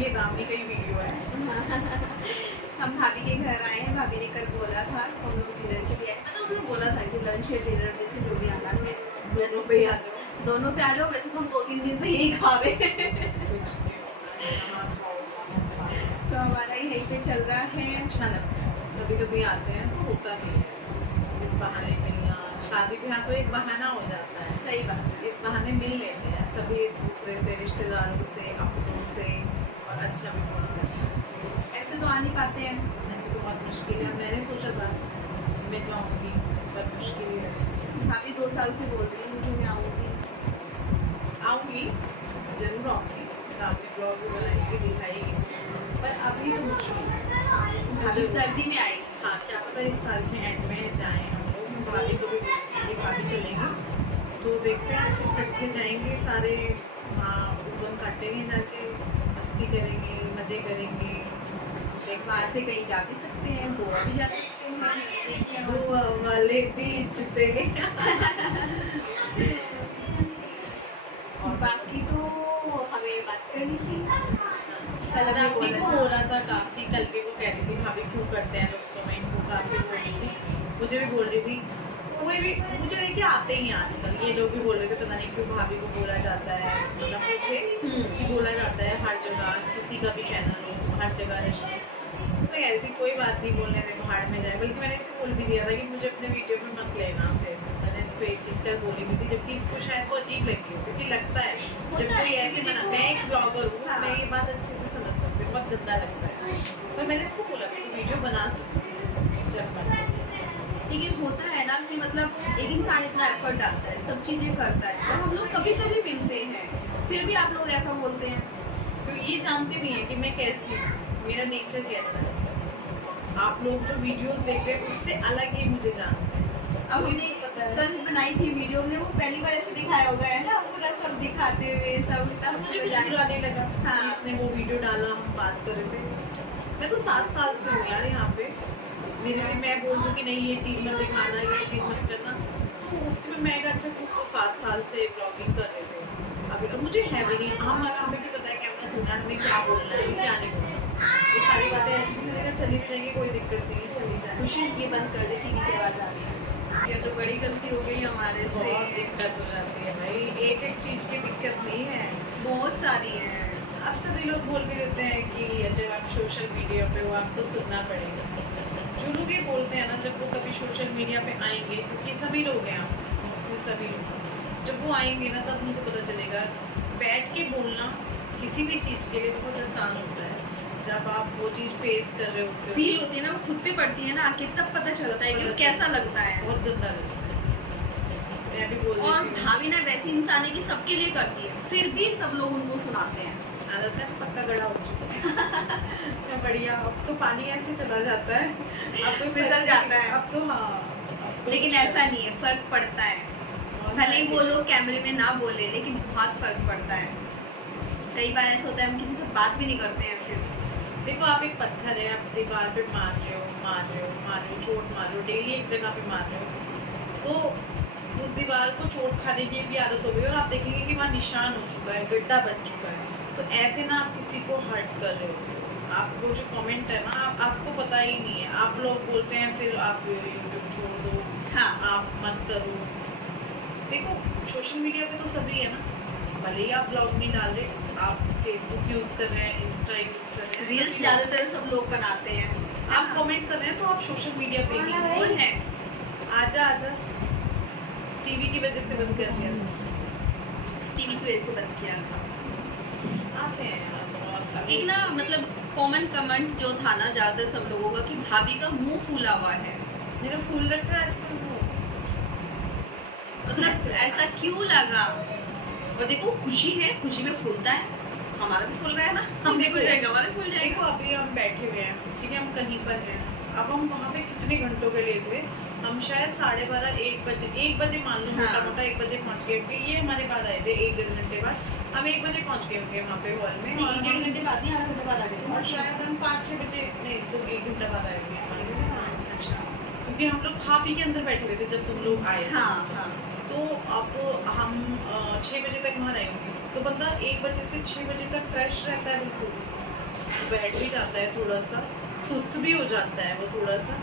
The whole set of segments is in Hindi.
ये दामनी का ही वीडियो है। हम भाभी के घर आए हैं। भाभी ने कल बोला था तो हम लोग डिनर के लिए आए। मतलब उन्होंने बोला था कि लंच या डिनर में से जो भी आना है दोनों पे ही आ जाओ। दोनों पे आ जाओ। वैसे तो हम 2-3 दिन से यही खा रहे हैं। कुछ तो हमारा यहीं पे चल रहा है। अच्छा लगता है, कभी कभी आते हैं तो होता भी है। इस बहाने मिलना, शादी ब्याह तो एक बहाना हो जाता है। सही बात है। इस बहाने मिल लेते हैं सभी एक दूसरे से, रिश्तेदारों से, अपनों से, और अच्छा भी बहुत लगता है। ऐसे तो आ नहीं पाते हैं। ऐसे तो बहुत मुश्किल है। मैंने सोचा था मैं जाऊँगी, पर मुश्किल ही है। भाभी 2 साल से बोल रही है मुझे मैं आऊँगी। आऊँगी, जरूर आऊँगी, आपने ब्लॉग भी बनाएगी, दिखाएगी, पर अभी तो मुश्किल है। भाभी सर्दी में आई। हाँ, क्या पता इस साल के एंड में जाएं हम लोग। भाभी को भी बोलेंगे, भाभी चलेंगे तो देखते हैं, फिर इकट्ठे जाएंगे सारे। वहाँ उबन काटेंगे, जाके मस्ती करेंगे, मज़े करेंगे। वहाँ से कहीं जा भी सकते हैं, गोवा भी जा सकते हैं। देखते हैं वहाँ गोवा वाले बीच पे। और बाकी तो हमें बात करनी थी। कल अभी भाभी बोला को था। हो रहा था काफ़ी, कल भी वो कह रही थी भाभी क्यों करते हैं लोग कमेंट, वो काफ़ी बोल रही थी, मुझे भी बोल रही थी। कोई भी मुझे लेके आते ही हैं आजकल, ये लोग भी बोल रहे थे पता नहीं क्यों भाभी को बोला जाता है, मतलब मुझे कि बोला जाता है हर जगह, किसी का भी चैनल हो हर जगह रिश्ते। तो मैं कह रही थी कोई बात नहीं, बोलने दे, भाड़ में जाए। बल्कि मैंने इसे बोल भी दिया था कि मुझे अपने वीडियो में मत लेना। फिर मैंने इसको एक चीज़ कर बोली भी थी, जबकि इसको शायद वो अजीब लगी हो, क्योंकि लगता है जब कोई ऐसे बना, मैं एक ब्लॉगर हूँ, मैं ये बात अच्छे से समझ सकती हूँ, बहुत गंदा लगता है। पर मैंने इसको बोला कि वीडियो बना सकती हूँ जब मन। लेकिन होता है ना कि मतलब एक इंसान इतना एफर्ट डालता है, सब चीज़ें करता है, और हम लोग कभी कभी मिलते हैं, फिर भी आप लोग ऐसा बोलते हैं। तो ये जानते भी हैं कि मैं कैसी हूँ, मेरा नेचर कैसा है। आप लोग जो वीडियोस देख रहे हैं उससे अलग ही मुझे जानते हैं। अब हमने कल बनाई थी वीडियो में, वो पहली बार ऐसे दिखाया होगा है ना, पूरा सब दिखाते हुए सब इतना मुझे कुछ बुरा नहीं लगा। हाँ। इसने वो वीडियो डाला, हम बात कर रहे थे। मैं तो 7 साल से हूँ यार यहाँ पे। मेरे लिए मैं बोल दूँ कि नहीं ये चीज़ मत दिखाना, ये चीज़ मत करना, तो उसमें मैं कहा अच्छा तुम तो 7 साल से ब्लॉगिंग कर रहे थे। अभी अब मुझे है भी नहीं, हमें भी पता है कैमरा चल रहा है, हमें क्या बोलना है क्या नहीं बोलना। ये सारी बातें ऐसी भी नहीं, चली जाएंगी, कोई दिक्कत नहीं है, चली जाए। खुशी ये बंद कर देती कि आवाज़ आ रही है। ये तो बड़ी गलती हो गई हमारे से। बहुत दिक्कत हो जाती है भाई, एक एक चीज़ की दिक्कत नहीं है, बहुत सारी है। अब सभी लोग बोल भी देते हैं कि जब आप सोशल मीडिया पे हो आपको सुनना पड़ेगा। जो लोग ये बोलते हैं ना, जब वो कभी सोशल मीडिया पे आएंगे, क्योंकि सभी लोग हैं मोस्टली सभी लोग, जब वो आएंगे ना तब उनको पता चलेगा बैठ के बोलना किसी भी चीज़ के लिए बहुत आसान होता है। जब आप वो चीज़ फेस कर रहे होते हो, फील होती है ना, वो खुद पे पड़ती है ना आखिर, तब पता चलता है कि वो कैसा लगता है। बहुत गंदा लगता है। मैं भी बोल और देती हूँ, भाभी ना वैसी इंसान है कि सबके लिए करती है, फिर भी सब लोग उनको सुनाते हैं। आदत है, पक्का गड़ा हो चुका है। बढ़िया, अब तो पानी ऐसे चला जाता है, अब तो फिसल जाता है। अब तो हाँ, अब तो लेकिन ऐसा नहीं है, फर्क पड़ता है। भले ही वो लोग कैमरे में ना बोले, लेकिन बहुत फर्क पड़ता है। कई बार ऐसा होता है हम किसी से बात भी नहीं करते हैं। फिर देखो आप एक पत्थर है, आप दीवार पे मार रहे हो, चोट मार रहे हो, डेली एक जगह पे मार रहे हो, तो उस दीवार को चोट खाने की भी आदत हो गई, और आप देखेंगे कि वहाँ निशान हो चुका है, गड्ढा बन चुका है। तो ऐसे ना आप किसी को हर्ट कर रहे हो। आपको जो कमेंट है ना, आपको पता ही नहीं है, आप लोग बोलते हैं फिर आप यूट्यूब छोड़ दो, हाँ, आप मत करो। देखो सोशल मीडिया पे तो सभी है ना, भले ही आप ब्लॉग नहीं डाल रहे, आप फेसबुक यूज़ कर रहे हैं, इंस्टा यूज़ कर रहे हैं, रील्स सभी ज्यादातर सब लोग बनाते हैं। आप कमेंट कर रहे हैं तो आप सोशल मीडिया पे ही वो है। आजा आजा, टीवी की वजह से बंद कर दिया, टीवी को ऐसे बंद किया था। आते हैं यार बहुत। एक ना मतलब कॉमन कमेंट जो था ना ज्यादातर सब लोगों का कि भाभी का मुंह फूला हुआ है। मेरा फूल रखा है आजकल वो, मतलब ऐसा क्यों लगा? और देखो खुशी है, खुशी में फूलता है, हमारा भी फूल रहा है ना, हम भी खुश रहेंगे, हमारा भी फूल जाएगा। देखो अभी हम बैठे हुए हैं, ठीक है, हम कहीं पर हैं, अब हम वहाँ पे कितने घंटों के लिए थे, हम शायद 12:30 1 बजे मान लो, मोटा मोटा 1 बजे पहुँच गए, क्योंकि ये हमारे बाद आए थे 1 घंटे बाद, हम 1 बजे पहुँच गए होंगे वहाँ पे हॉल में, और 1-1.5 घंटे बाद ही, आधा घंटे बाद आ और गए थे। शायद हम 5-6 बजे नहीं तो 1 घंटा बाद आए होंगे हमारे से। अच्छा, क्योंकि हम लोग खा पी के अंदर बैठे हुए थे जब तुम लोग आए थे। हाँ हाँ। तो अब हम 6 बजे तक वहाँ रहेंगे, तो बंदा 1 बजे से 6 बजे तक फ्रेश रहता है बिल्कुल, बैठ भी जाता है, थोड़ा सा सुस्त भी हो जाता है वो थोड़ा सा।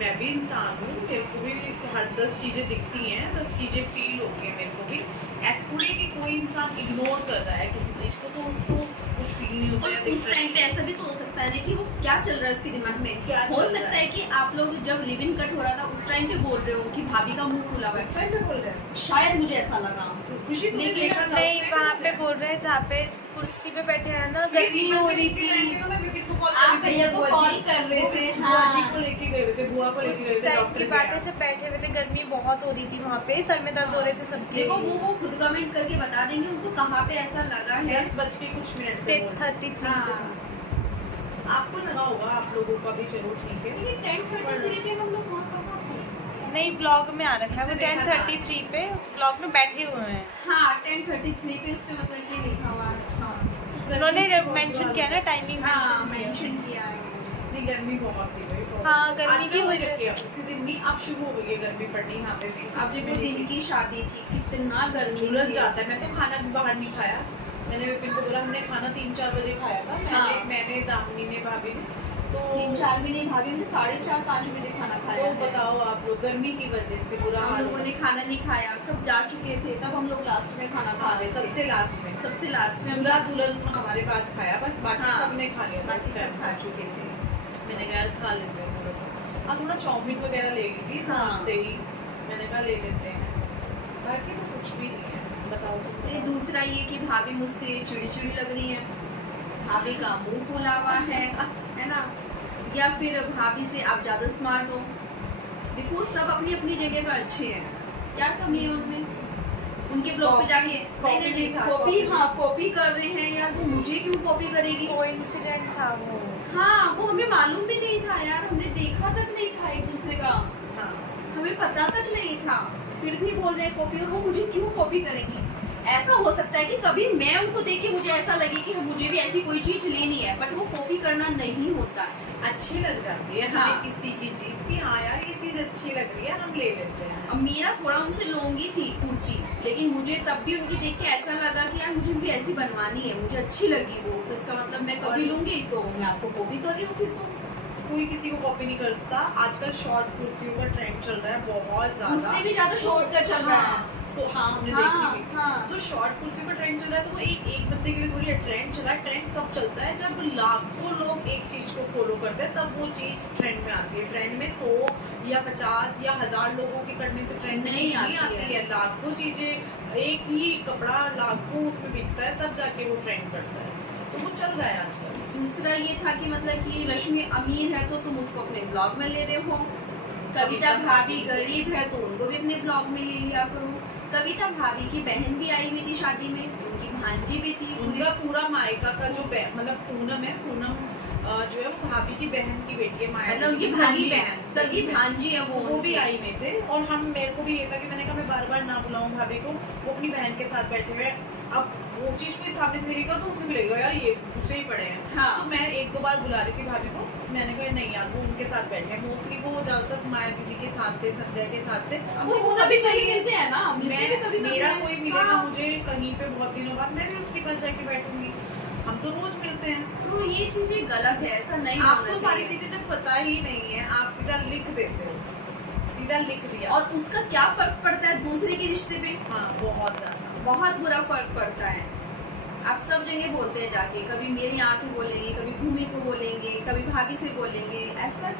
मैं भी इंसान हूँ, मेरे को भी हर 10 चीज़ें दिखती हैं, 10 चीज़ें फील होती हैं मेरे को भी। ऐसा थोड़ी है कि कोई इंसान इग्नोर कर रहा है किसी चीज़ को तो उसको कुछ फील नहीं होता और है। उस टाइम पे ऐसा भी तो हो सकता है ना कि वो क्या चल रहा है उसके दिमाग में। क्या हो चल रहा सकता है कि आप लोग जब रिबन कट हो रहा था उस टाइम पे बोल रहे हो कि भाभी का मुंह फूला हुआ उस है, टाइम पे बोल रहे हैं शायद मुझे ऐसा लगा। खुशी तुमने लेकिन देखा था नहीं, उस time वहाँ पे पे? बोल रहे हैं जहाँ पे कुर्सी पे बैठे हैं ना, फिर गर्मी रीमा हो के रही नीचे थी। टाइम पे ना विपिन को कॉल आप करी थी, भैया को बुआ कॉल जी। कर रहे थे, बुआ जी हाँ। को लेके गए हुए थे, बुआ को लेके गए उस थे टाइम डॉक्टर की के बात है यहाँ। जब बैठे हुए थे, गर्मी बहुत हो रही थी वहाँ पे, सर में दर्द हो रहे थे सबके। देखो वो खुद कमेंट करके बता देंगे उनको कहाँ पे ऐसा लगा है। 10:00 पे बोल। 10:33 हाँ। पे था। आपको लगा होगा आप लोगों का भी, चलो ठीक है। लेकिन 10:33 पे हम लोग वहाँ कहाँ थे? नहीं, व्लॉग में आ रखा है वो इसने देखा था। 10:33 पे व्लॉग में बैठे हुए हैं। हाँ 10:33 पे उस पे मतलब कि लिखा हुआ है। हाँ उन्होंने मेंशन किया ना, टाइमिंग हाँ मेंशन किया। मेंशन किया है। नहीं गर्मी बहुत थी भाई, बहुत। हाँ, गर्मी आजकल की वही वजह- रखी है, इसी दिन नहीं अब शुरू हो गई है गर्मी पड़नी यहाँ पे भी। अब देखो दिन की शादी थी, कितना गर्मी झुलस थी। जाता है। मैं तो खाना भी बाहर नहीं खाया, मैंने विपिन को बोला हमने खाना 3-4 बजे खाया था। मैंने दामिनी ने, भाभी ने, तो 3-4 भी नहीं भाभी, हमने 4:30-5 बजे खाना खाया तो है। बताओ आप लोग, गर्मी की वजह से बुरा हम हाल लोगों हो ने खाना नहीं खाया, सब जा चुके थे, तब हम लोग लास्ट में खाना खा रहे थे। सबसे लास्ट में। सबसे लास्ट में दूल्हा दुल्हन हमारे बाद खाया, बस बाकी हाँ, सबने खा लिया था बाकी उस सब time। खा चुके थे। मैंने कहा यार खा लेते हैं थोड़ा सा। हाँ थोड़ा चाउमीन वगैरह ले ली थी हाँ। पहुँचते ही, मैंने कहा ले लेते हैं, बाकी तो कुछ भी नहीं है। बताओ तुम ये दूसरा ये कि भाभी मुझसे चिड़ी लग रही है, भाभी का मुंह फूला हुआ है ना, या फिर भाभी से आप ज़्यादा स्मार्ट हो। देखो सब अपनी अपनी जगह पर अच्छे हैं, क्या कमी है उनमें? उनके ब्लॉग पे जाके कॉपी भी था, कॉपी, कॉपी। हाँ कॉपी कर रहे हैं यार, वो मुझे क्यों कॉपी करेगी? कोइंसिडेंट था वो। हाँ वो हमें मालूम भी नहीं था यार, हमने देखा तक नहीं था एक दूसरे का, हाँ। हमें पता तक नहीं था, फिर भी बोल रहे हैं कॉपी, और वो मुझे क्यों कॉपी करेगी? ऐसा हो सकता है कि कभी मैं उनको देख के मुझे ऐसा लगे कि मुझे भी ऐसी कोई चीज लेनी है, बट वो कॉपी करना नहीं होता। अच्छी लग जाती है हमें हाँ। किसी की चीज की, हाँ यार ये चीज अच्छी लग रही है हम ले लेते हैं। अब मेरा थोड़ा उनसे लूंगी थी कुर्ती, लेकिन मुझे तब भी उनकी देख के ऐसा लगा कि यार मुझे भी ऐसी बनवानी है, मुझे अच्छी लगी वो, तो इसका मतलब मैं कभी लूंगी तो मैं आपको कॉपी कर रही हूँ फिर तो। कोई किसी को कॉपी नहीं करता। आजकल शॉर्ट कुर्तियों का ट्रेंड चल रहा है बहुत ज्यादा, उससे भी ज्यादा शॉर्ट का चल रहा है। तो हाँ हमने हाँ, देखी भी। हाँ। तो शॉर्ट कुर्तियों का ट्रेंड चल रहा है, तो वो एक बंदे के लिए थोड़ी ट्रेंड चला है। ट्रेंड कब चलता है जब लाखों लोग एक चीज को फॉलो करते हैं, तब वो चीज ट्रेंड में आती है। ट्रेंड में 100 या 50 या 1000 लोगों के करने से ट्रेंड में नहीं चीज नहीं आती आती है। लाखों चीजें, एक ही कपड़ा लाखों उसमें बिकता है, तब जाके वो ट्रेंड करता है। तो वो चल रहा है आजकल। दूसरा ये था कि मतलब कि रश्मि अमीर है तो तुम उसको अपने ब्लॉग में ले रहे हो, कविता भाभी गरीब है तो उनको भी अपने ब्लॉग में ले लिया करो। कविता भाभी की बहन भी आई हुई थी शादी में, उनकी भांजी भी थी, उनका पूरा मायका का जो मतलब पूनम है, पूनम जो है वो भाभी की बहन की बेटी है, माया मतलब दीदी उनकी की भांजी बहन, सगी भांजी है वो भी आई हुए थे। और हम, मेरे को भी ये था कि मैंने कहा मैं बार बार ना बुलाऊं भाभी को, वो अपनी बहन के साथ बैठे हुए। अब वो चीज कोई सामने से देखेगा तो उसे भी लगेगा यार ये दूसरे ही पड़े हैं। हाँ। तो मैं 1-2 बार बुला रही थी भाभी को, मैंने कहा नहीं यार वो उनके साथ बैठे हैं। मोस्टली वो ज्यादातर माया दीदी के साथ थे, संध्या के साथ थे। अब और वो होना कभी भी चाहिए। मिलते हैं ना, मिलते भी कभी मेरा कोई मिलेगा हाँ। मुझे कहीं पे बहुत दिनों बाद, मैं भी उसके पास जाके बैठूंगी। हम तो रोज मिलते हैं। तो ये चीजें गलत है, ऐसा नहीं आपको होना सारी चाहिए। चीजें जब पता ही नहीं है, आप सीधा लिख देते हो, सीधा लिख दिया। और उसका क्या फर्क पड़ता है दूसरे के रिश्ते पे? हाँ बहुत ज्यादा। बहुत बुरा फर्क पड़ता है। आप सब जगह बोलते हैं जाके, कभी मेरे यहाँ के बोलेंगे, कभी भूमि को बोलेंगे, कभी भाभी से बोलेंगे, ऐसा।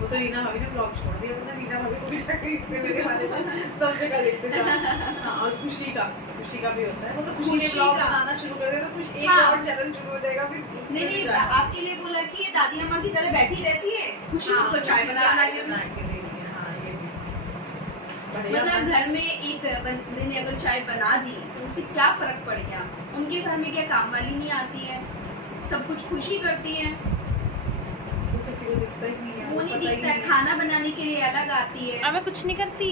वो तो रीना भाभी ने ब्लॉग छोड़ दिया, वरना रीना भाभी को भी जाके लिखते मेरे बारे में, सब जगह लिखते जा। हाँ और खुशी का भी होता है। वो तो खुशी ने खुशी ब्लॉग का। बनाना शुरू कर दिया तो कुछ एक हाँ। और चैनल शुरू हो जाएगा, फिर उसमें नहीं भी नहीं, जाएगा। आपके लिए बोला कि ये दादी अम्मा की तरह बैठी रहती है, खुशी हाँ, उनको चाय खुशी बना चाय के बना के दे रही है। हाँ ये भी बढ़िया। मतलब घर में एक बंदे ने अगर चाय बना दी तो उससे क्या फर्क पड़ गया? उनके घर में क्या काम वाली नहीं आती है, सब कुछ खुशी करती है, वो किसी को दिखता ही नहीं है, वो नहीं पता ही दिखता है। खाना बनाने के लिए अलग आती है। अब मैं कुछ नहीं करती,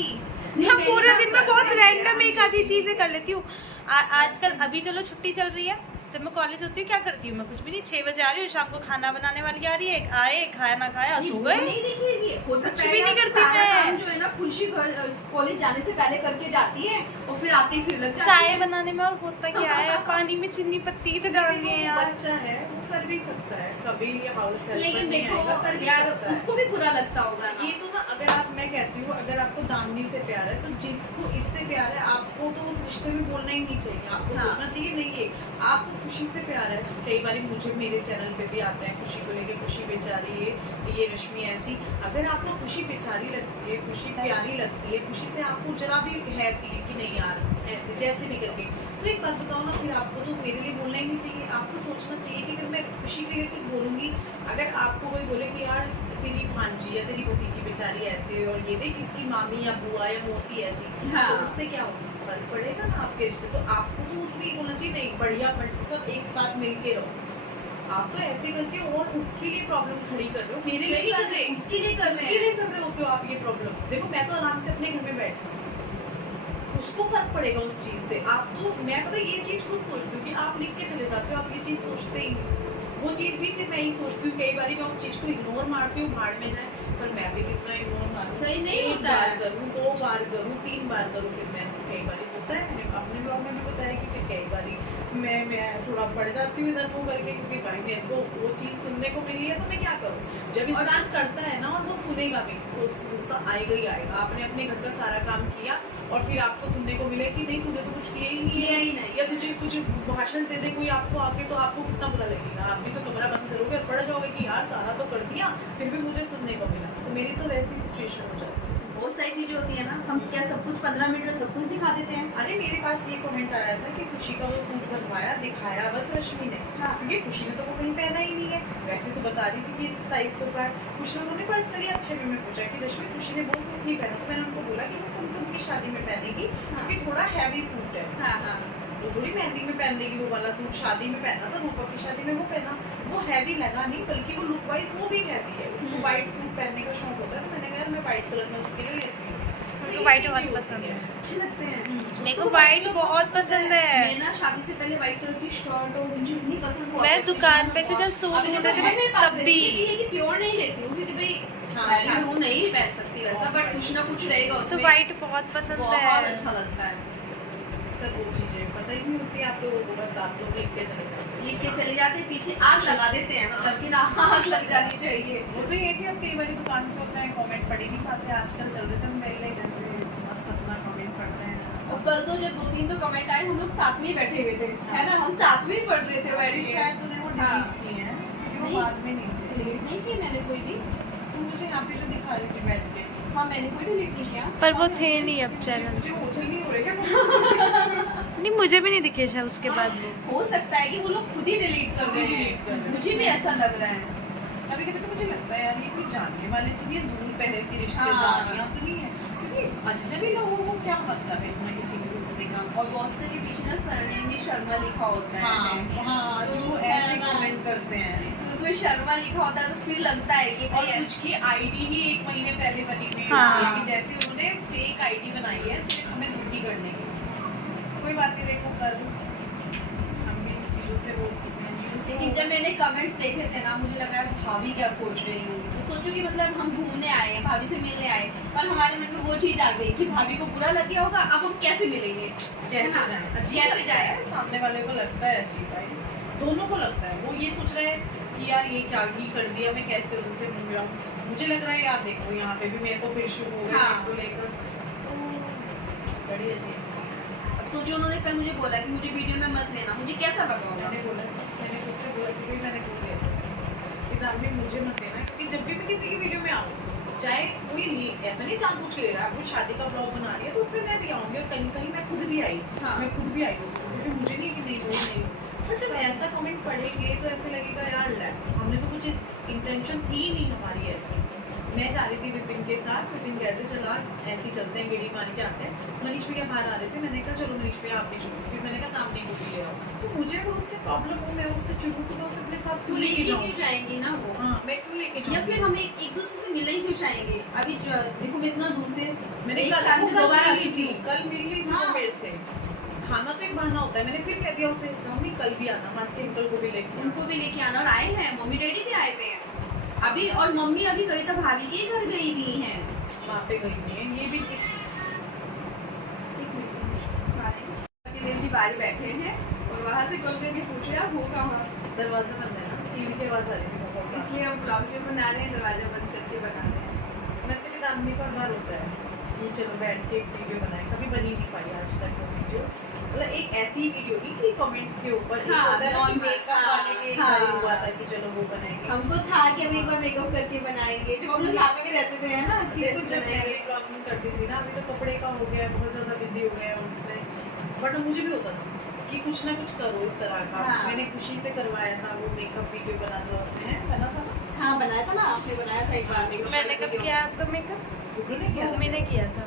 नहीं, मैं मेरे पूरे साथ दिन में बहुत करती है रैंडम यार। एक आधी चीजें कर लेती हूँ। आजकल अभी चलो छुट्टी चल रही है, जब मैं कॉलेज होती हूँ क्या करती हूँ मैं? कुछ भी नहीं, 6 बजे आ रही हूँ, शाम को खाना बनाने वाली आ रही है, आए खाया ना खाया सो गए। नहीं दिखेगी, हो सकता कुछ है भी यार नहीं करती सारा मैं। काम जो है ना खुशी घर कॉलेज जाने से पहले करके जाती है और फिर आती फिर लग जाती चाय है। बनाने में और होता क्या है, पानी में चीनी पत्ती तो डालनी है यार। बच्चा है, वो कर भी सकता है कभी, ये हाउस हेल्प लेकिन नहीं देखो आएगा, कर भी यार सकता है। उसको भी बुरा लगता होगा ना। ये तो ना, अगर आप, मैं कहती हूँ अगर आपको दामनी से प्यार है तो जिसको इससे प्यार है आपको तो उस रिश्ते में बोलना ही नहीं चाहिए। आपको हाँ। सोचना चाहिए नहीं है आपको खुशी से प्यार है। कई बार मुझे मेरे चैनल पे भी आते हैं खुशी को लेके, खुशी बेचारी है, ये रश्मि ऐसी। अगर आपको खुशी बेचारी लगती है, खुशी प्यारी लगती है, खुशी से आपको जरा भी है फील कि नहीं यार ऐसे जैसे भी करके, तो एक बात बताओ ना, फिर आपको तो मेरे लिए बोलना ही नहीं चाहिए। आपको सोचना चाहिए कि अगर मैं खुशी के लिए कुछ बोलूँगी, अगर आपको कोई बोले कि यार तेरी भांजी या तेरी भतीजी बेचारी ऐसे, और ये देख इसकी मामी या बुआ या मौसी ऐसी, हाँ। तो उससे क्या होगा, फर्क पड़ेगा ना आपके रिश्ते। तो आपको तो उसमें ये बोलना चाहिए नहीं, बढ़िया सब एक साथ मिल के रहो। आप तो ऐसे करके और उसके लिए प्रॉब्लम खड़ी कर रहे हो, मेरे लिए नहीं कर रहे, उसके लिए कर रहे उसके लिए कर रहे होते हो आप ये प्रॉब्लम। देखो मैं तो आराम से अपने घर में बैठी हूँ, उसको फर्क पड़ेगा उस चीज से। आप तो, मैं पता ये चीज खुद सोचती हूँ कि आप लिख के चले जाते हो, आप ये चीज सोचते ही नहीं। वो चीज भी फिर मैं ही सोचती हूँ, कई बार मैं उस चीज को इग्नोर मारती हूँ, भाड़ में जाए, पर मैं भी कितना इग्नोर मारूं, सही नहीं एक होता बार है। करूँ, 2 बार करूँ, 3 बार करूँ, फिर मैं कई बार होता है, मैंने अपने ब्लॉग में भी बताया कि फिर कई बार मैं थोड़ा पड़ जाती हूँ इधर मुँह करके, क्योंकि भाई मेरे को वो चीज़ सुनने को मिली है तो मैं क्या करूँ। जब इंसान करता है ना और वो सुनेगा भी तो उसको गुस्सा आएगा ही आएगा। आपने अपने घर का सारा काम किया और फिर आपको सुनने को मिले कि नहीं तूने तो कुछ किया ही नहीं किया है, ही नहीं। या तुझे कुछ भाषण दे दे कोई आपको आके, तो आपको कितना बुरा लगेगा। आप भी तो कमरा बंद करोगे और पड़ जाओगे कि यार सारा तो कर दिया फिर भी मुझे सुनने को मिला। तो मेरी तो वैसी सिचुएशन हो जाती है। बहुत सारी चीजें होती है ना, हम क्या सब कुछ 15 मिनट में सब कुछ दिखा देते हैं। अरे मेरे पास ये कमेंट आया था कि खुशी का वो सूट बनवाया दिखाया बस रश्मि ने, हाँ। क्योंकि खुशी ने तो वो कहीं पहना ही नहीं है। वैसे तो बता रही थी कि इसका 2300 का है। कुछ लोगों ने पर्सनली अच्छे वे में पूछा कि रश्मि खुशी ने वो सूट नहीं पहना, तो मैंने उनको बोला कि वो तुम उनकी शादी में पहनेगी क्योंकि थोड़ा हैवी सूट है। हाँ हाँ वो थोड़ी मेहंदी में पहन लेगी वो वाला सूट, शादी में पहना था, रूपा की शादी में वो पहना, वो हैवी लगा नहीं, बल्कि वो लुक वाइज वो भी हैवी है। उसको व्हाइट सूट पहनने का शौक होता है, तो मैंने कहा मैं व्हाइट कलर में उसके लिए लेती हूँ। मेरे को व्हाइट बहुत पसंद है। अच्छे लगते हैं। मेरे को व्हाइट बहुत पसंद है। मैं ना शादी से पहले व्हाइट कलर की शर्ट और मुझे इतनी पसंद हुआ मैं करती थी। दुकान पे से जब सूट अभी ढूंढ रही तो है थी मेरे पास तब वैसे, भी ये कि प्योर नहीं लेती हूँ क्योंकि भाई हाँ, मैरिड हूँ, नहीं भी पहन सकती वैसा, बट कुछ ना कुछ रहेगा तो उसमें। व्हाइट बहुत पसंद बहुत है। अच्छा लगता है। तब वो चीजें पता ही नहीं होती आप लोगों को, बस आप लोग लिख के चले जाते हो। लेके चले जाते हैं, पीछे आग लगा देते हैं, मतलब कि ना आग लग जानी चाहिए। वो तो ये कि अब कई बार दुकान पे अपना कमेंट पढ़ ही नहीं पाते, आजकल चल रहे थे हम पहले जैसे मस्त अपना कमेंट पढ़ते हैं। और कल तो जब 2-3 तो कमेंट आए, हम लोग साथ में ही बैठे हुए थे, है ना, हम साथ में ही पढ़ रहे थे बैठ अभी के। शायद तूने वो हाँ। डिलीट किए हैं क्योंकि वो नहीं। बाद में नहीं थे। डिलीट नहीं की मैंने कोई भी। तू मुझे यहाँ पे जो दिखा रही थी बैठ के, हाँ मैंने कोई डिलीट नहीं किया। पर वो थे नहीं अब चैनल। मुझे ओझल नहीं हो रहे क्या? नहीं मुझे भी नहीं दिखे शायद उसके बाद वो। हो सकता है कि वो लोग खुद ही डिलीट कर रहे delete कर रहे हैं, हैं। मुझे भी ऐसा लग रहा है। कभी कभी तो मुझे लगता है यार ये कोई जानने वाले तो नहीं है, दूर पहर की रिश्तेदारियाँ तो नहीं है, क्योंकि अजनबी लोगों को क्या मतलब है इतना किसी को दूसरे का। और बहुत से के पीछे ना सरनेम भी शर्मा लिखा होता है। हाँ, तो जो है ऐसे ना। कमेंट करते हैं उसमें शर्मा लिखा होता है तो फिर लगता है कि और भाई कुछ की आईडी ही 1 महीने पहले बनी हुई हाँ। है कि जैसे उन्होंने फेक आईडी बनाई है सिर्फ हमें दुखी करने की। कोई बात नहीं, देखो कर हम भी इन चीज़ों से बोल सकते हैं। लेकिन जब मैंने कमेंट्स देखे थे ना, मुझे लगा भाभी क्या सोच रही होंगी। तो सोचो कि मतलब हम घूमने आए हैं, भाभी से मिलने आए, और हमारे मन में वो चीज आ गई कि भाभी को बुरा लग गया होगा, अब हम कैसे मिलेंगे, कैसे हाँ, जाए, अजीब कैसे लगता जाए। है, सामने वाले को लगता है अजीब भाई, दोनों को लगता है। वो ये सोच रहे हैं कि यार ये क्या ही कर दिया, मैं कैसे उनसे मिल रहा हूँ। मुझे लग रहा है यार देखो यहाँ पे भी मेरे को फिर शुरू हो गया हाँ। मेरे को लेकर, तो बड़ी अजीब। अब सोचो उन्होंने कल मुझे बोला कि मुझे वीडियो में मत लेना, मुझे कैसा लगा होगा। मैंने खुद से बोला कि मैंने बोल दिया था कि दामी मुझे मत देना, क्योंकि जब भी मैं किसी की वीडियो में आऊँ, चाहे कोई नहीं, ऐसा नहीं जानबूझ के ले रहा है, कोई शादी का ब्लॉग बना रही है तो उसमें मैं भी आऊँगी, और कहीं कहीं मैं खुद भी आई, हाँ। मैं खुद भी आई उसको, क्योंकि मुझे नहीं कि नहीं वो नहीं। पर जब ऐसा कमेंट पढ़ेंगे तो ऐसे लगेगा यार ले, हमने तो कुछ इंटेंशन थी नहीं हमारी ऐसी। मैं जा रही थी विपिन के साथ, विपिन कहते चला ऐसे ही चलते हैं, गेड़ी मार के आते हैं। मनीष भैया बाहर आ रहे थे, मैंने कहा चलो मनीष भैया आप भी चलो, फिर मैंने कहा काम नहीं को ले आओ। तो मुझे अगर उससे प्रॉब्लम हो, मैं उससे चिढ़ूँ तो मैं उसे अपने साथ क्यों लेके जाऊँ? क्यों जाएंगी ना वो, हाँ, मैं क्यों लेके या जाऊँ? फिर हम एक दूसरे से मिलने ही क्यों चाहेंगे। अभी देखो मैं इतना दूर से मैंने एक कल साल वो में कल दोबारा मिली चुकी थी, हूँ। कल मिली थी हाँ। वो मेरे से। खाना तो एक बहाना होता है, मैंने फिर कह दिया उसे मम्मी कल भी आना, मासी अंकल को भी लेके आना। उनको भी लेके आना, और आए हैं मम्मी डैडी भी आए हुए हैं अभी, और मम्मी अभी कविता भाभी के घर गई हुई हैं। वहाँ पे गई हुई है, ये भी किस देव जी बाहर बैठे हैं और वहाँ से कॉल करके पूछ रहे आप हो कहाँ। दरवाजा बंद है ना? टीवी की आवाज आ रही थी बहुत ज्यादा। इसलिए हम ब्लॉग जो बना रहे हैं दरवाजा बंद करके बना रहे हैं। वैसे भी आदमी का हर होता है ये चलो बैठ के एक वीडियो बनाए, कभी बनी नहीं पाई आज तक वो वीडियो। मतलब एक ऐसी वीडियो नहीं कि कमेंट्स के ऊपर एक हाँ, होता है ना कि normal, मेकअप वाले के हाँ, घर हुआ था कि चलो वो बनाएंगे। हमको था कि हम एक बार मेकअप करके बनाएंगे, जो हम लोग यहाँ पे भी रहते थे, है ना, कि देखो ऐसे जब मैं बनाएंगे। ब्लॉगिंग करती थी ना, अभी तो कपड़े का हो गया, बहुत ज्यादा बिजी हो गए हैं उसमें, बट मुझे भी होता था कि कुछ ना कुछ करो इस तरह का। हाँ। मैंने खुशी से करवाया था वो मेकअप वीडियो बना था उसमें, है बना था ना, हाँ बनाया था ना, आपने बनाया था एक बार makeup मैंने वाला कब video। किया आपका मेकअप? गुड्डू ने किया भूमि था, ने किया था।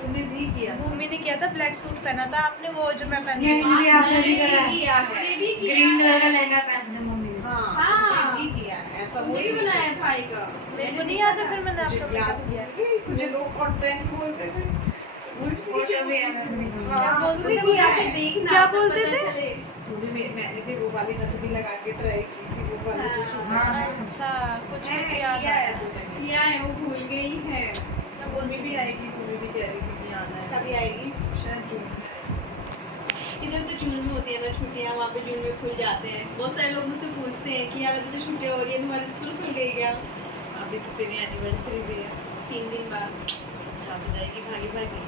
तूने भी किया था। भूमि ने किया था, ब्लैक सूट पहना था आपने, वो जो मैं पहनती ये हूँ। भी आपने भी मैंने करा है। किया है। मैंने भी किया ग्रीन है। कलर का लहंगा पहनते थे मम्मी ने। हाँ, हाँ। मैंने भी किया है, ऐसा हमने भी बनाया था एक। मेरे को नहीं याद है, फिर मैंने मुझे आपका याद मेकअप किया। है, तुझे लोग कंटेंट बोलते थे। फोटो भी है मैंने हाँ, क्या बोलते तूने थे? किया जाके है। देखना, क्या सब बोलते पता थे? चले। मैंने फिर वो वाली नथनी लगा के ट्राई की थी, वो वाली जो छोटी- हाँ। अच्छा, कुछ है, कुछ याद किया है आया। तूने। किया है, वो भूल गई है। भूमि भी आएगी, भूमि भी कह रही थी कि आना है, कभी आएगी? शायद जून में आएगी। इधर तो जून में होती है ना छुट्टियाँ, वहाँ पे जून में खुल जाते हैं। बहुत सारे लोग मुझसे पूछते हैं कि यार अभी तो छुट्टियाँ हो रही है, तुम्हारी स्कूल खुल गई क्या? अभी तो तेरी एनिवर्सरी भी है, 3 दिन बाद। यहाँ से जाएगी भागी भागी,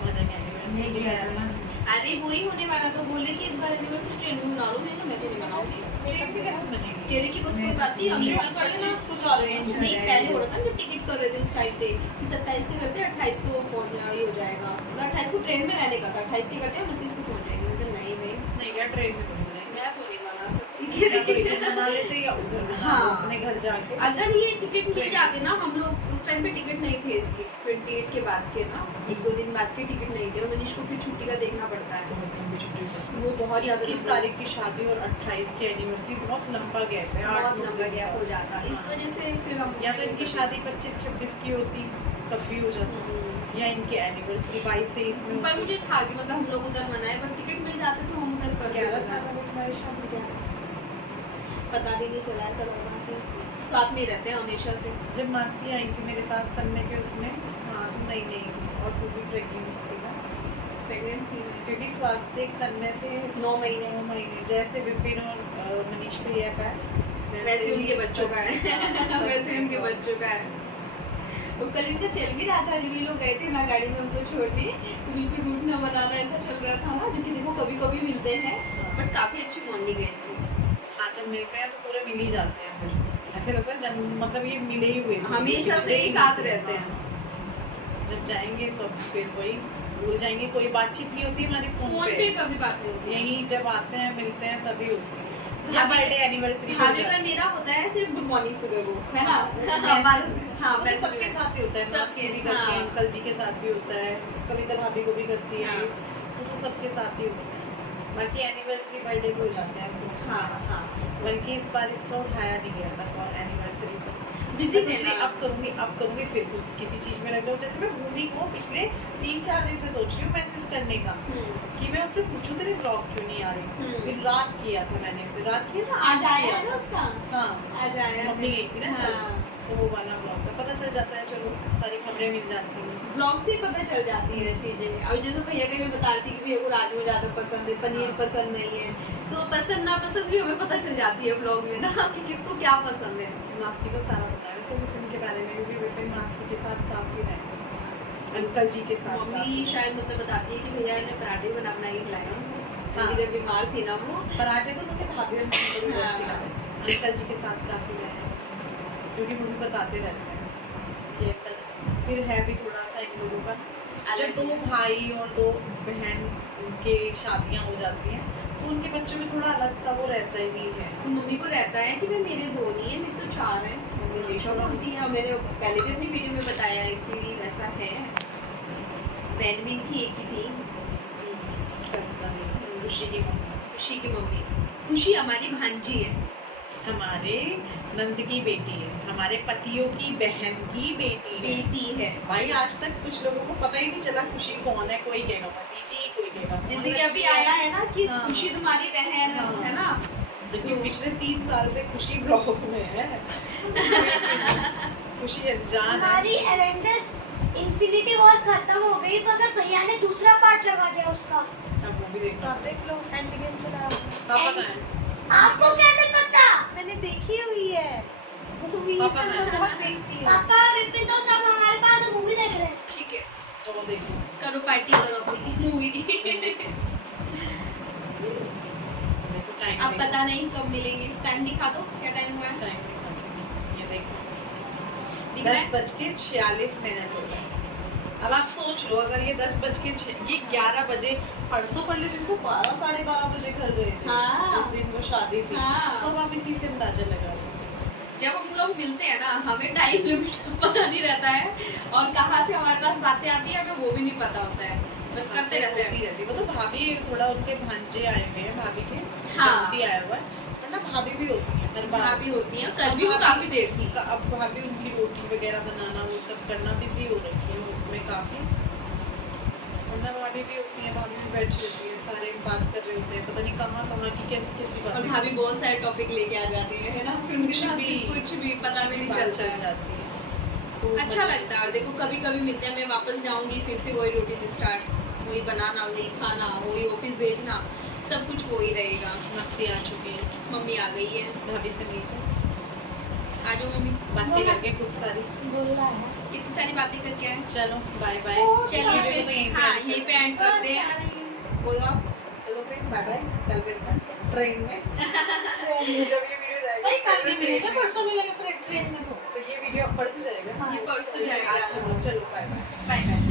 वहाँ जाके नहीं एनिवर्सरी किया था ना। अरे वही होने वाला, तो बोले कि इस बार एनिवर्सरी ट्रेन में बना लो, मैं तो बनाऊंगी। ट्रेन भी कैसे बनेगी? कह रही कि बस कोई बात नहीं, अगले साल पढ़ लेना। 25 कुछ और Arrange हो नहीं, जाएगा। पहले हो रहा था जब टिकट कर रहे थे उस टाइम पे कि 27 से करते 28 को पहुंचना ही हो जाएगा, मतलब 28 को ट्रेन में रहने का था, 28 के करते 29 को पहुंच जाएंगे। मतलब नहीं भाई, नहीं क्या ट्रेन में तो बनेगी? मैं तो नहीं बना सकती। या तो इधर बना लेते या उधर बना हाँ। लो, अपने घर जाके। अगर ये टिकट मिल जाते ना, हम लोग उस टाइम पे टिकट नहीं थे इसके, 28 के बाद के ना, 1-2 दिन बाद के टिकट नहीं थे, और मनीष को फिर छुट्टी का देखना पड़ता है, बहुत लंबी छुट्टी होती वो बहुत है। ज़्यादा 21 तारीख की शादी और 28 की एनिवर्सरी, बहुत लंबा गैप है, 8 बहुत लंबा गैप हो जाता, इस वजह से फिर हम या तो इनकी शादी 25-26 की होती तब भी हो जाती, या इनकी एनिवर्सरी 22-23 में पर होती। मुझे था कि मतलब हम लोग उधर मनाए, पर टिकट मिल जाते तो हम उधर कर 11 देते। साल हो गए तुम्हारी शादी को। पता भी नहीं चला, ऐसा लग रहा था साथ में रहते हैं हमेशा से। जब मासी आई थी मेरे पास तन्ने के उसमें, हाँ तुम नई नई थी और तू भी प्रेग्नेंट थी ना, प्रेग्नेंट थी मैं, क्योंकि स्वास्थ्य तन्ने से 9 महीने 9 महीने, जैसे विपिन और मनीष भैया का है वैसे ही उनके बच्चों का है। हाँ, वैसे उनके बच्चों का है। तो कल इनका चल भी रहा था, जब ये लोग गए थे ना गाड़ी में हमको छोड़ने, तो बिल्कुल रूट ना बनाना ऐसा चल रहा था ना, जो कि देखो कभी कभी मिलते हैं, बट काफी अच्छी बॉन्डिंग है इनकी। हाँ जब मिलते हैं तो पूरे मिल ही जाते हैं, फिर ऐसे लगता है जब मतलब ये मिले ही हुए थे, हमेशा पिछले से ही ही साथ नहीं थे। रहते हैं। जब जाएंगे तो फिर वही भूल जाएंगे, कोई बातचीत नहीं होती हमारी फोन फोन पे, पे कभी बात नहीं होती है। यही जब आते हैं मिलते हैं तभी होती है, या भाभी- बर्थडे एनिवर्सरी भाभी का मेरा होता है सिर्फ गुड मॉर्निंग सुबह को, है ना? हाँ वैसे सबके साथ ही होता है, सबके, मासी भी करते हैं, हाँ। अंकल जी के साथ भी होता है, कविता भाभी को भी करती है, हाँ। तो सबके साथ ही होता है। बाकी एनिवर्सरी बर्थडे भी हो जाते हैं फोन। हाँ हाँ बल्कि इस बार इसका उठाया नहीं गया था कॉल एनिवर्सरी पर। बिजी मैं थे सोच रही ना। अब करूँगी फिर कुछ किसी चीज़ में लग जाऊँ, जैसे मैं भूमि को पिछले 3-4 दिन से सोच रही हूँ मैसेज करने का, कि मैं उससे पूछूं तेरे ब्लॉग क्यों नहीं आ रही। फिर रात किया था मैंने उसे, रात किया था, आज आया किया है ना था। उसका, हाँ आज आया है। मम्मी गई थी ना कल, हाँ। तो वो वाला ब्लॉग था, पता चल जाता है, चलो सारी खबरें मिल जाती हैं। ब्लॉग से ही पता चल जाती है चीजें। अब जैसे भैया कहीं मैं बताती कि भैया को राजमा ज्यादा पसंद है, पनीर पसंद नहीं है, तो पसंद ना पसंद भी हमें पता चल जाती है ब्लॉग में ना, कि किसको क्या पसंद है। मासी को सारा पता है वैसे विपिन के बारे में, क्योंकि विपिन मासी के साथ काफी रहते हैं, अंकल जी के साथ मम्मी काफी। शायद मतलब बताती है कि भैया ने पराठे बना के खिलाया उनको, हाँ। क्योंकि जब बीमार थी ना वो। पराठे तो उनके भाभी और मम्मी को भी बहुत हाँ। खिलाए। अंकल जी के साथ काफी रहे हैं, क्योंकि वो भी बताते रहते हैं कि फिर है भी थोड़ा सा इन लोगों का, जब 2 भाई और 2 बहन उनके शादियां हो जाती हैं तो उनके बच्चों में थोड़ा अलग सा वो रहता ही नहीं है। तो मम्मी को रहता है कि भाई मेरे 2 नहीं है, मेरे तो 4 है। मम्मी हमेशा बोलती है, और मैंने पहले भी अपनी वीडियो में बताया है कि वैसा है। बहन भी इनकी एक ही थी, कविता नहीं, खुशी की मम्मी, खुशी की मम्मी। खुशी हमारी भांजी है। हमारे नंद की बेटी है, हमारे पतियों की बहन की बेटी है। बेटी है। भाई आज तक कुछ लोगों को पता ही नहीं चला खुशी कौन है, कोई कहेगा पति जी, कोई कहेगा जैसे कि अभी आया है ना कि हाँ। खुशी तुम्हारी बहन हाँ। है ना, जबकि पिछले 3 साल से खुशी ब्लॉग में है। खुशी अनजान है। हमारी एवेंजर्स इन्फिनिटी वॉर खत्म हो गई, मगर भैया ने दूसरा पार्ट लगा दिया उसका। अब वो भी देखता आप देख लो, एंड गेम चला। हाँ, पता है। आपको कैसे पता? मैंने पापा मैं बहुत देखती हूँ। पापा विपिन तो सब हमारे पास मूवी देख रहे हैं। ठीक है, तो वो देखो करो पार्टी करो अपनी मूवी की। देखो टाइम अब पता नहीं कब मिलेंगे, टाइम दिखा दो क्या टाइम हुआ है, टाइम ये देखो दिख रहा है? 10:46 हो गए। अब आप सोच लो, अगर ये 11 बजे परसों पहले दिन को 12-12:30 बजे घर गए थे, हाँ। जिस दिन वो शादी थी, हाँ। अब आप इसी से अंदाजा लगा लो। जब हम लोग मिलते हैं ना, हमें टाइम लिमिट पता नहीं रहता है, और कहाँ से हमारे पास बातें आती है हमें वो भी नहीं पता होता है, बस करते रहते होती हैं। रहती है। वो तो भाभी थोड़ा उनके भांजे आए हुए हैं, भाभी के हाँ। भी आया हुआ है, वरना भाभी भी होती है हर बार। भाभी होती है, कल भी वो काफी देर थी। अब भाभी उनकी रोटी वगैरह बनाना वो सब करना बिजी हो रखी है उसमें काफी, वरना भाभी भी होती है, भाभी भी बैठी होती है, सारे बात कर रहे होते हैं, पता नहीं कहाँ कहाँ की कैसी कैसी और बात भाभी बहुत सारे टॉपिक लेके आ जाती है ना, फिर उनके साथ कुछ भी पता भी नहीं चलता है। जाती है तो अच्छा लगता है। और देखो कभी कभी मिलते हैं, मैं वापस जाऊंगी फिर से वही रूटीन स्टार्ट, वही बनाना, वही खाना, वही ऑफिस भेजना, सब कुछ वही रहेगा। मस्ती आ चुकी है, मम्मी आ गई है, भाभी से मिलकर आ जाओ मम्मी। बातें करके खूब सारी, बोला है। कितनी सारी बातें करके आए। चलो बाय बाय। चलिए फिर, हाँ यहीं पे एंड करते हैं। बोलो आप। चलो फिर बाय बाय, कल मिलते हैं ट्रेन में। जब ये वीडियो जाएगा नहीं, कल नहीं मिलेगा, ट्रेन में। परसों मिलेगा ट्रेन में। तो ये वीडियो परसों जाएगा। ये परसों जाएगा। अच्छा चलो बाय बाय। Bye bye.